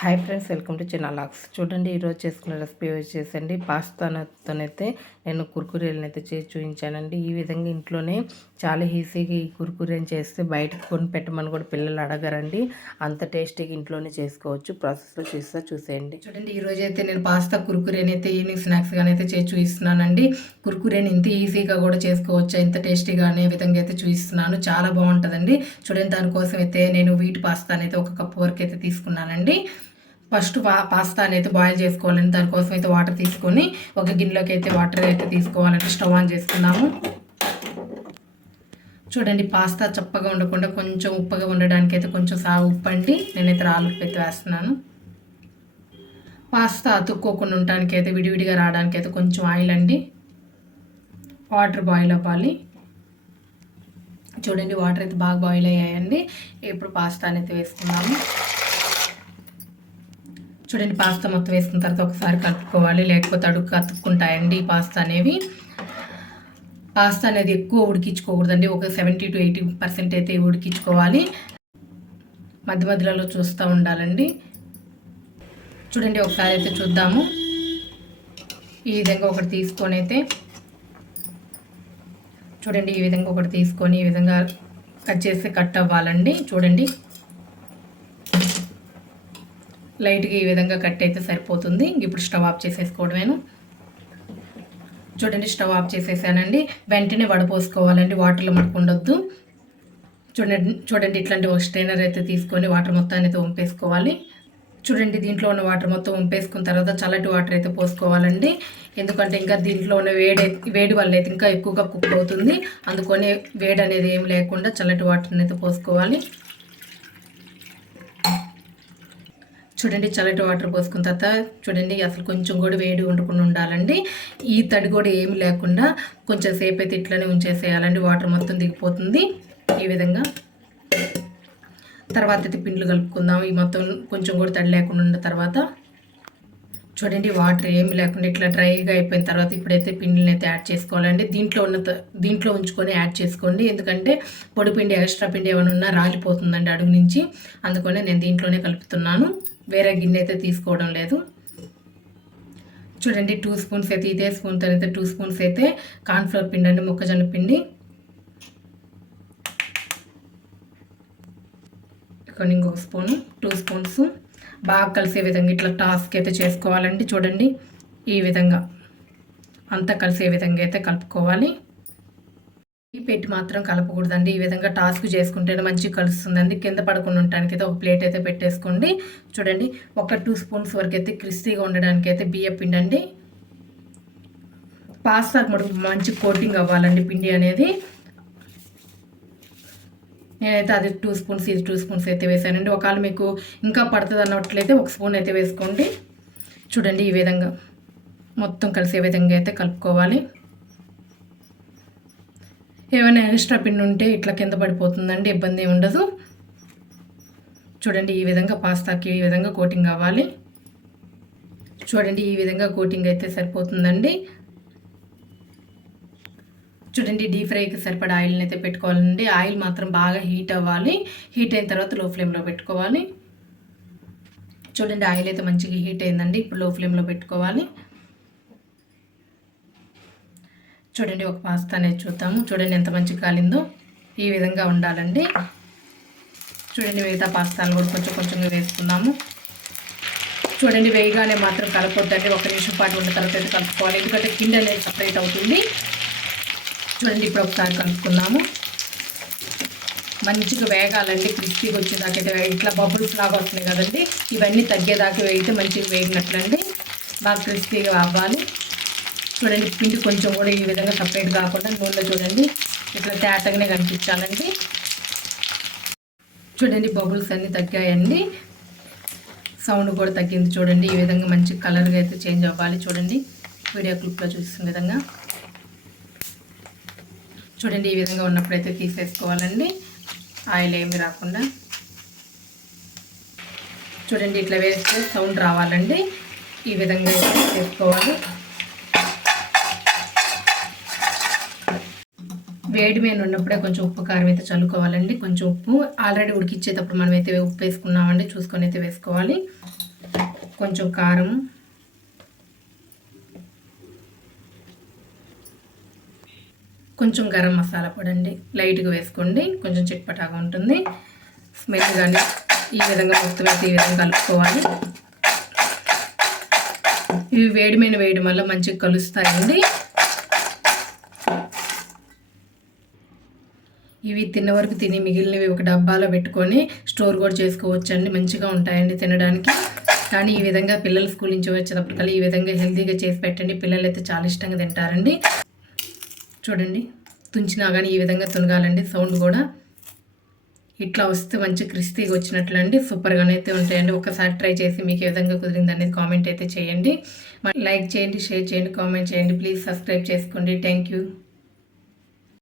Hi friends welcome to చిన్న లాక్స్. చూడండి ఈరోజు చేసుకున్న రెసిపీ వచ్చేసండి. పాస్తాతోనైతే నేను కుర్కురేలను అయితే చేసి చూపించానండి. ఈ విధంగా ఇంట్లోనే చాలా ఈజీగా ఈ కుర్కురేని చేస్తే బయటకు కొని పెట్టమని కూడా పిల్లలు అడగరండి. అంత టేస్టీగా ఇంట్లోనే చేసుకోవచ్చు. ప్రాసెస్లో చూస్తా చూసేయండి. చూడండి ఈరోజు అయితే నేను పాస్తా కుర్కురేని అయితే ఈవినింగ్ స్నాక్స్ అయితే చేసి చూపిస్తున్నానండి. కుర్కురేని ఇంత ఈజీగా కూడా చేసుకోవచ్చు ఇంత టేస్టీగా అనే విధంగా అయితే చూపిస్తున్నాను. చాలా బాగుంటుందండి. చూడండి దానికోసం అయితే నేను వీటి పాస్తానైతే అయితే ఒక కప్ వరకు అయితే తీసుకున్నానండి. ఫస్ట్ పా పాస్తా అనేది బాయిల్ చేసుకోవాలండి. దానికోసం అయితే వాటర్ తీసుకొని ఒక గిన్నెలోకి అయితే వాటర్ అయితే తీసుకోవాలంటే స్టవ్ ఆన్ చేసుకున్నాము చూడండి పాస్తా చప్పగా ఉండకుండా కొంచెం ఉప్పగా ఉండడానికి అయితే కొంచెం సా ఉప్పు అండి. నేనైతే రాళ్ళు అయితే వేస్తున్నాను. పాస్తా అతుక్కోకుండా ఉండడానికి అయితే విడివిడిగా రావడానికి అయితే కొంచెం ఆయిల్ అండి. వాటర్ బాయిల్ అవ్వాలి. చూడండి వాటర్ అయితే బాగా బాయిల్ అయ్యాయండి. ఇప్పుడు పాస్తా అనేది వేసుకున్నాము చూడండి పాస్తా మొత్తం వేసుకున్న తర్వాత ఒకసారి కలుపుకోవాలి. లేకపోతే అడుగు కతుక్కుంటాయండి ఈ పాస్తా అనేవి. పాస్తా అనేది ఎక్కువ ఉడికించుకోకూడదండి. ఒక సెవెంటీ టు ఎయిటీ పర్సెంట్ అయితే ఉడికించుకోవాలి. మధ్య మధ్యలో చూస్తూ ఉండాలండి. చూడండి ఒకసారి అయితే చూద్దాము. ఈ విధంగా ఒకటి తీసుకొని అయితే చూడండి ఈ విధంగా ఒకటి తీసుకొని ఈ విధంగా కట్ చేస్తే కట్ అవ్వాలండి. చూడండి. లైట్గా ఈ విధంగా కట్ అయితే సరిపోతుంది. ఇప్పుడు స్టవ్ ఆఫ్ చేసేసుకోవడమేను. చూడండి స్టవ్ ఆఫ్ చేసేసానండి. వెంటనే వడపోసుకోవాలండి. వాటర్లో మడుకుండొద్దు చూడండి చూడండి ఇట్లాంటి ఒక స్ట్రైనర్ అయితే తీసుకొని వాటర్ మొత్తాన్ని అయితే వంపేసుకోవాలి చూడండి దీంట్లో ఉన్న వాటర్ మొత్తం వంపేసుకున్న తర్వాత చల్లటి వాటర్ అయితే పోసుకోవాలండి. ఎందుకంటే ఇంకా దీంట్లో ఉన్న వేడి వేడి వల్ల అయితే ఇంకా ఎక్కువగా కుక్ అవుతుంది. అందుకని వేడి అనేది ఏం లేకుండా చల్లటి వాటర్ని అయితే పోసుకోవాలి. చూడండి చల్లటి వాటర్ పోసుకున్న తర్వాత చూడండి అసలు కొంచెం కూడా వేడి ఉండకుండా ఉండాలండి. ఈ తడి కూడా ఏమి లేకుండా కొంచెం సేపు అయితే ఇట్లనే ఉంచేసేయాలండి. వాటర్ మొత్తం దిగిపోతుంది. ఈ విధంగా తర్వాత అయితే పిండ్లు కలుపుకుందాం. ఈ మొత్తం కొంచెం కూడా తడి లేకుండా ఉన్న తర్వాత చూడండి వాటర్ ఏమి లేకుండా ఇట్లా డ్రైగా అయిపోయిన తర్వాత ఇప్పుడైతే పిండిని అయితే యాడ్ చేసుకోవాలండి. దీంట్లో ఉన్న దీంట్లో ఉంచుకొని యాడ్ చేసుకోండి. ఎందుకంటే పొడి పిండి ఎక్స్ట్రా పిండి ఏమైనా ఉన్నా రాలిపోతుందండి అడుగు నుంచి. అందుకనే నేను దీంట్లోనే కలుపుతున్నాను. వేరే గిన్నె అయితే తీసుకోవడం లేదు. చూడండి టూ స్పూన్స్ అయితే ఇదే స్పూన్తో అయితే టూ స్పూన్స్ అయితే కార్న్ఫ్లవర్ పిండి అండి మొక్కజొన్న పిండి. కొన్ని ఇంకొక స్పూను టూ స్పూన్స్ బాగా కలిసే విధంగా ఇట్లా టాస్క్ అయితే చేసుకోవాలండి. చూడండి ఈ విధంగా అంతా కలిసే విధంగా అయితే కలుపుకోవాలి. పెట్టి మాత్రం కలపకూడదండి. ఈ విధంగా టాస్క్ చేసుకుంటేనే మంచిగా కలుస్తుందండి. కింద పడకుండా ఉండటానికి అయితే ఒక ప్లేట్ అయితే పెట్టేసుకోండి. చూడండి ఒక టూ స్పూన్స్ వరకు అయితే క్రిస్పీగా ఉండడానికి అయితే బియ్య పిండి అండి. పాస్తా మడుగు మంచి కోటింగ్ అవ్వాలండి పిండి అనేది. నేనైతే అది టూ స్పూన్స్ ఇది టూ స్పూన్స్ అయితే వేసానండి. ఒకవేళ మీకు ఇంకా పడుతుంది అన్నట్లయితే ఒక స్పూన్ అయితే వేసుకోండి. చూడండి ఈ విధంగా మొత్తం కలిసే విధంగా అయితే కలుపుకోవాలి. ఏమైనా ఎక్స్ట్రా పిండి ఉంటే ఇట్లా కింద పడిపోతుందండి ఇబ్బంది ఉండదు. చూడండి ఈ విధంగా పాస్తాకి ఈ విధంగా కోటింగ్ కావాలి చూడండి ఈ విధంగా కోటింగ్ అయితే సరిపోతుందండి. చూడండి డీప్ ఫ్రైకి సరిపడా ఆయిల్ని అయితే పెట్టుకోవాలండి. ఆయిల్ మాత్రం బాగా హీట్ అవ్వాలి. హీట్ అయిన తర్వాత లో ఫ్లేమ్లో పెట్టుకోవాలి. చూడండి ఆయిల్ అయితే మంచిగా హీట్ అయిందండి. ఇప్పుడు లో ఫ్లేమ్లో పెట్టుకోవాలి. చూడండి ఒక పాస్తా అనేది చూద్దాము. చూడండి ఎంత మంచి కాలిందో. ఈ విధంగా ఉండాలండి. చూడండి మిగతా పాస్తాలు కూడా కొంచెం కొంచెంగా వేసుకుందాము. చూడండి వేయగానే మాత్రం కలపొద్దండి. ఒక నిమిషం పాటు ఉన్న తర్వాత అయితే కలుపుకోవాలి. ఎందుకంటే కింద అనేది సపరేట్ అవుతుంది. చూడండి ఇప్పుడు ఒకసారి కలుపుకుందాము. మంచిగా వేగాలండి. క్రిస్పీగా వచ్చేదాకైతే ఇట్లా బబుల్స్ లాగా వస్తున్నాయి కదండి. ఇవన్నీ తగ్గేదాకా వేగితే మంచిగా వేగినట్లండి. బాగా క్రిస్పీగా అవ్వాలి. చూడండి పిండి కొంచెం కూడా ఈ విధంగా సపరేట్ కాకుండా నూనెలో చూడండి ఇట్లా తేటగానే కనిపించాలండి. చూడండి బబుల్స్ అన్నీ తగ్గాయండి. సౌండ్ కూడా తగ్గింది చూడండి ఈ విధంగా మంచి కలర్గా అయితే చేంజ్ అవ్వాలి చూడండి. వీడియో క్లిప్లో చూసిన విధంగా. చూడండి ఈ విధంగా ఉన్నప్పుడైతే తీసేసుకోవాలండి. ఆయిల్ ఏమి రాకుండా. చూడండి ఇట్లా వేస్తే సౌండ్ రావాలండి. ఈ విధంగా చేసుకోవాలి వేడి మీద ఉన్నప్పుడే కొంచెం ఉప్పు కారం అయితే చల్లుకోవాలండి. కొంచెం ఉప్పు. ఆల్రెడీ ఉడికిచ్చేటప్పుడు మనం అయితే ఉప్పు వేసుకున్నామండి. చూసుకొని అయితే వేసుకోవాలి. కొంచెం కారం. కొంచెం గరం మసాలా పొడి అండి లైట్గా వేసుకోండి. కొంచెం చిట్పటాగా ఉంటుంది. స్మెల్ కానీ ఈ విధంగా మొత్తం అయితే ఈ విధంగా కలుపుకోవాలి. ఇవి వేడి మీద వేయడం వల్ల మంచిగా కలుస్తాయండి. ఇవి తిన్న వరకు తిని మిగిలినవి ఒక డబ్బాలో పెట్టుకొని స్టోర్ కూడా చేసుకోవచ్చండి. మంచిగా ఉంటాయండి తినడానికి. కానీ ఈ విధంగా పిల్లలు స్కూల్ నుంచి వచ్చేటప్పటికల్లా ఈ విధంగా హెల్తీగా చేసి పెట్టండి. పిల్లలు అయితే చాలా ఇష్టంగా తింటారండి. చూడండి తుంచినా కానీ ఈ విధంగా తునగాలండి. సౌండ్ కూడా ఇట్లా వస్తే మంచి క్రిస్పీగా వచ్చినట్లండి. సూపర్గానే అయితే ఉంటాయండి. ఒకసారి ట్రై చేసి మీకు ఏ విధంగా కుదిరింది అనేది కామెంట్ అయితే చేయండి. లైక్ చేయండి షేర్ చేయండి కామెంట్ చేయండి. ప్లీజ్ సబ్స్క్రైబ్ చేసుకోండి. Thank you.